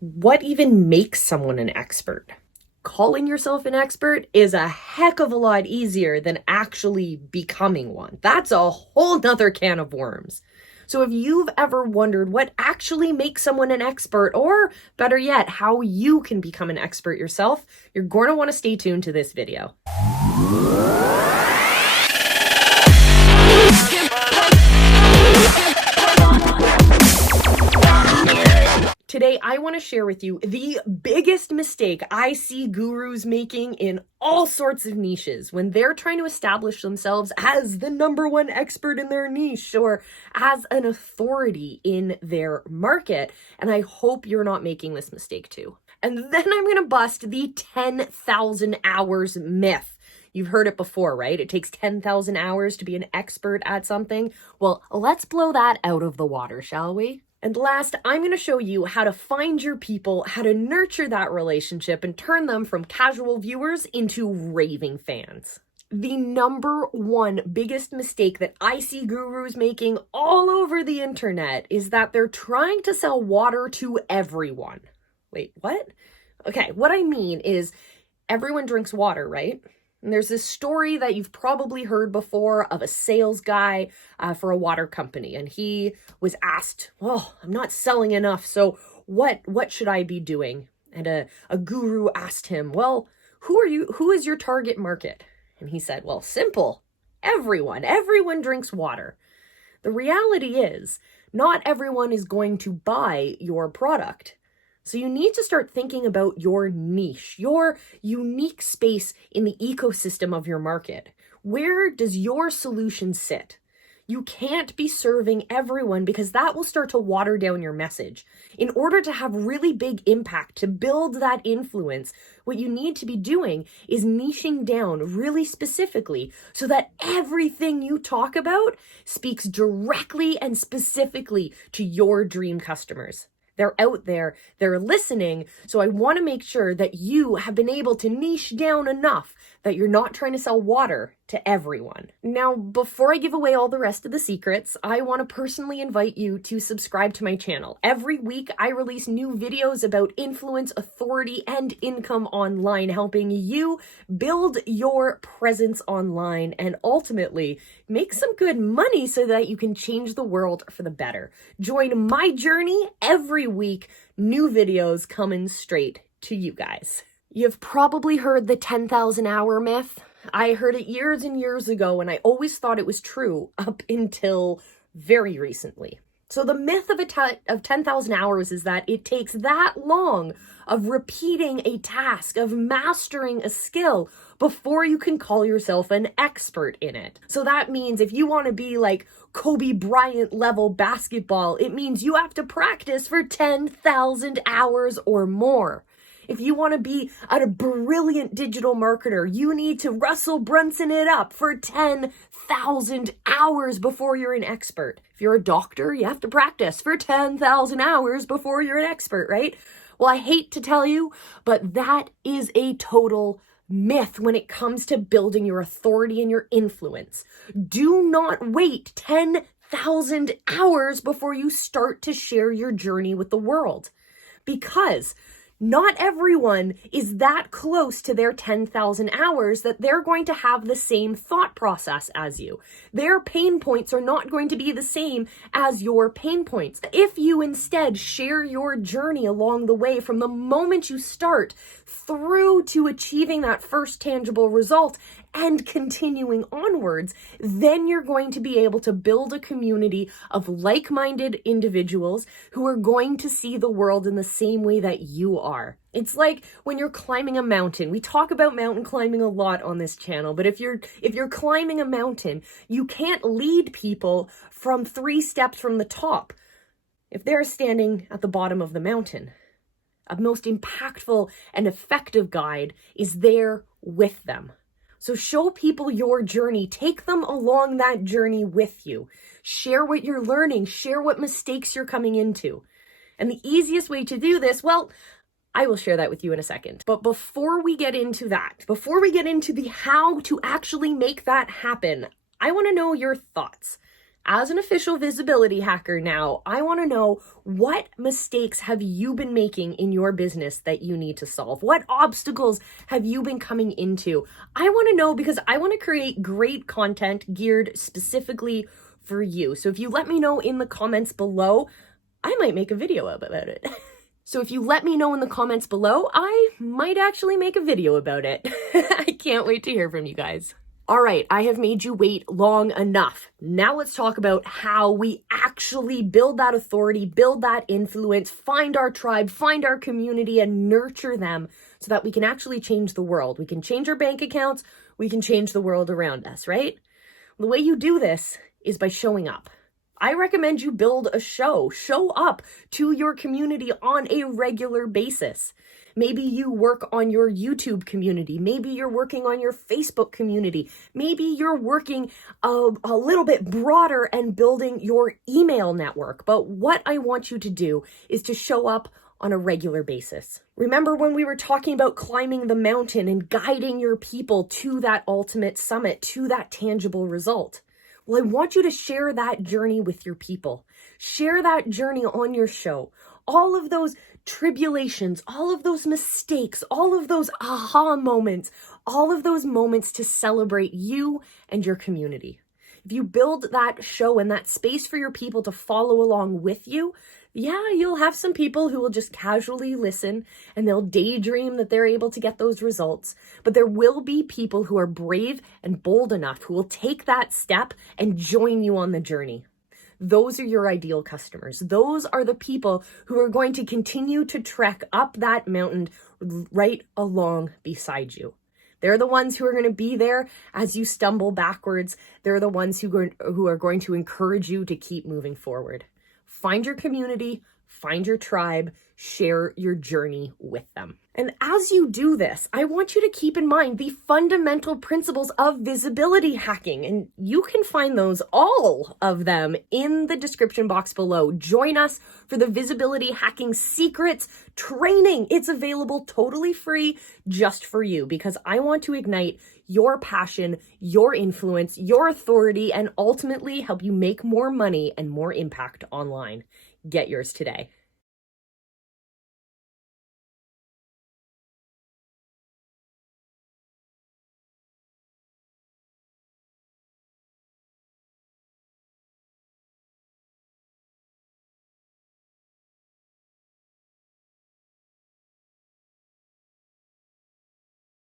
What even makes someone an expert? Calling yourself an expert is a heck of a lot easier than actually becoming one. That's a whole nother can of worms. So if you've ever wondered what actually makes someone an expert, or better yet, how you can become an expert yourself, you're going to want to stay tuned to this video. Today, I want to share with you the biggest mistake I see gurus making in all sorts of niches when they're trying to establish themselves as the #1 expert in their niche or as an authority in their market. And I hope you're not making this mistake too. And then I'm going to bust the 10,000 hours myth. You've heard it before, right? It takes 10,000 hours to be an expert at something. Well, let's blow that out of the water, shall we? And last, I'm going to show you how to find your people, how to nurture that relationship and turn them from casual viewers into raving fans. The #1 biggest mistake that I see gurus making all over the internet is that they're trying to sell water to everyone. Wait, what? Okay, what I mean is everyone drinks water, right? And there's this story that you've probably heard before of a sales guy for a water company. And he was asked, well, I'm not selling enough, so what should I be doing? And a guru asked him, well, who is your target market? And he said, well, simple, everyone drinks water. The reality is not everyone is going to buy your product. So you need to start thinking about your niche, your unique space in the ecosystem of your market. Where does your solution sit? You can't be serving everyone because that will start to water down your message. In order to have really big impact, to build that influence, what you need to be doing is niching down really specifically so that everything you talk about speaks directly and specifically to your dream customers. They're out there, they're listening, so I want to make sure that you have been able to niche down enough that you're not trying to sell water to everyone. Now, before I give away all the rest of the secrets, I want to personally invite you to subscribe to my channel. Every week, I release new videos about influence, authority, and income online, helping you build your presence online and ultimately make some good money so that you can change the world for the better. Join my journey every week, new videos coming straight to you guys. You've probably heard the 10,000 hour myth. I heard it years and years ago, and I always thought it was true up until very recently. So the myth of 10,000 hours is that it takes that long of repeating a task, of mastering a skill before you can call yourself an expert in it. So that means if you want to be like Kobe Bryant level basketball, it means you have to practice for 10,000 hours or more. If you want to be a brilliant digital marketer, you need to Russell Brunson it up for 10,000 hours before you're an expert. If you're a doctor, you have to practice for 10,000 hours before you're an expert, right? Well, I hate to tell you, but that is a total myth when it comes to building your authority and your influence. Do not wait 10,000 hours before you start to share your journey with the world, because not everyone is that close to their 10,000 hours that they're going to have the same thought process as you. Their pain points are not going to be the same as your pain points. If you instead share your journey along the way from the moment you start through to achieving that first tangible result and continuing onwards, then you're going to be able to build a community of like-minded individuals who are going to see the world in the same way that you are. It's like when you're climbing a mountain. We talk about mountain climbing a lot on this channel, but if you're climbing a mountain, you can't lead people from 3 steps from the top if they're standing at the bottom of the mountain. A most impactful and effective guide is there with them. So show people your journey, take them along that journey with you. Share what you're learning, share what mistakes you're coming into. And the easiest way to do this, well, I will share that with you in a second. But before we get into that, before we get into the how to actually make that happen, I want to know your thoughts. As an official visibility hacker now, I want to know, what mistakes have you been making in your business that you need to solve? What obstacles have you been coming into? I want to know, because I want to create great content geared specifically for you. So if you let me know in the comments below, I might make a video about it. So if you let me know in the comments below, I might actually make a video about it. I can't wait to hear from you guys. All right, I have made you wait long enough. Now let's talk about how we actually build that authority, build that influence, find our tribe, find our community, and nurture them so that we can actually change the world. We can change our bank accounts, we can change the world around us, right? The way you do this is by showing up. I recommend you build a show. Show up to your community on a regular basis. Maybe you work on your YouTube community. Maybe you're working on your Facebook community. Maybe you're working a little bit broader and building your email network. But what I want you to do is to show up on a regular basis. Remember when we were talking about climbing the mountain and guiding your people to that ultimate summit, to that tangible result? Well, I want you to share that journey with your people. Share that journey on your show. All of those tribulations, all of those mistakes, all of those aha moments, all of those moments to celebrate you and your community. If you build that show and that space for your people to follow along with you, yeah, you'll have some people who will just casually listen and they'll daydream that they're able to get those results. But there will be people who are brave and bold enough who will take that step and join you on the journey. Those are your ideal customers. Those are the people who are going to continue to trek up that mountain right along beside you. They're the ones who are going to be there as you stumble backwards. They're the ones who are going to encourage you to keep moving forward. Find your community, find your tribe, share your journey with them. And as you do this, I want you to keep in mind the fundamental principles of visibility hacking. And you can find those, all of them, in the description box below. Join us for the Visibility Hacking Secrets training. It's available totally free just for you, because I want to ignite your passion, your influence, your authority, and ultimately help you make more money and more impact online. Get yours today.